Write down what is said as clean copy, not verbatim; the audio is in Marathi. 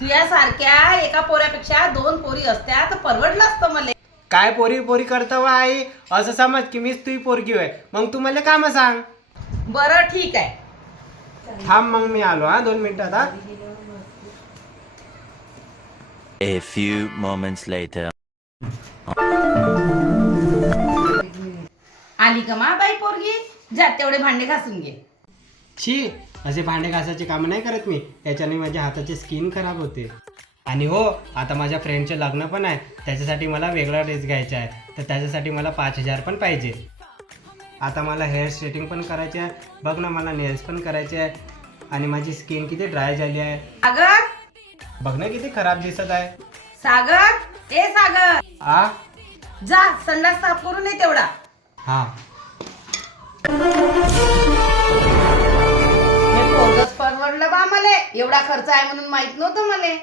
तुझ्या सारख्या एका पोऱ्यापेक्षा दोन पोरी असत्या तर परवडलं असतं मला. काय पोरी पोरी करतो वा आई? असं समज की मीच तुझी पोरगी होय, मग तू मला काम सांग. बरं ठीक आहे. थांब मग मी आलो हा 2 मिनिटात हा. A few moments later. आली का मा बाई पोरगी? जा तेवढे भांडे घासून घे. छी, असे भांडे घासायचे काम नाही करत मी, त्याच्याने माझ्या हाताची स्किन खराब होते. आणि हो, आता माझ्या फ्रेंडचे लग्न पण आहे, त्याच्यासाठी मला वेगळा ड्रेस घ्यायचा आहे, तर त्याच्यासाठी मला 5,000 पण पाहिजे. आता मला हेअर स्ट्रेटिंग पण करायची आहे, बघ ना मला नेल्स पण करायचे आहे, आणि माझी स्किन किती ड्राय झाली आहे, सागर, बघ ना किती खराब दिसत आहे. सागर, ए सागर, आ जा संडास साफ करून ये तेवढा. हा. हे पोरगच परवडलं बा मले, एवढा खर्च आहे म्हणून माहित नव्हतं मले.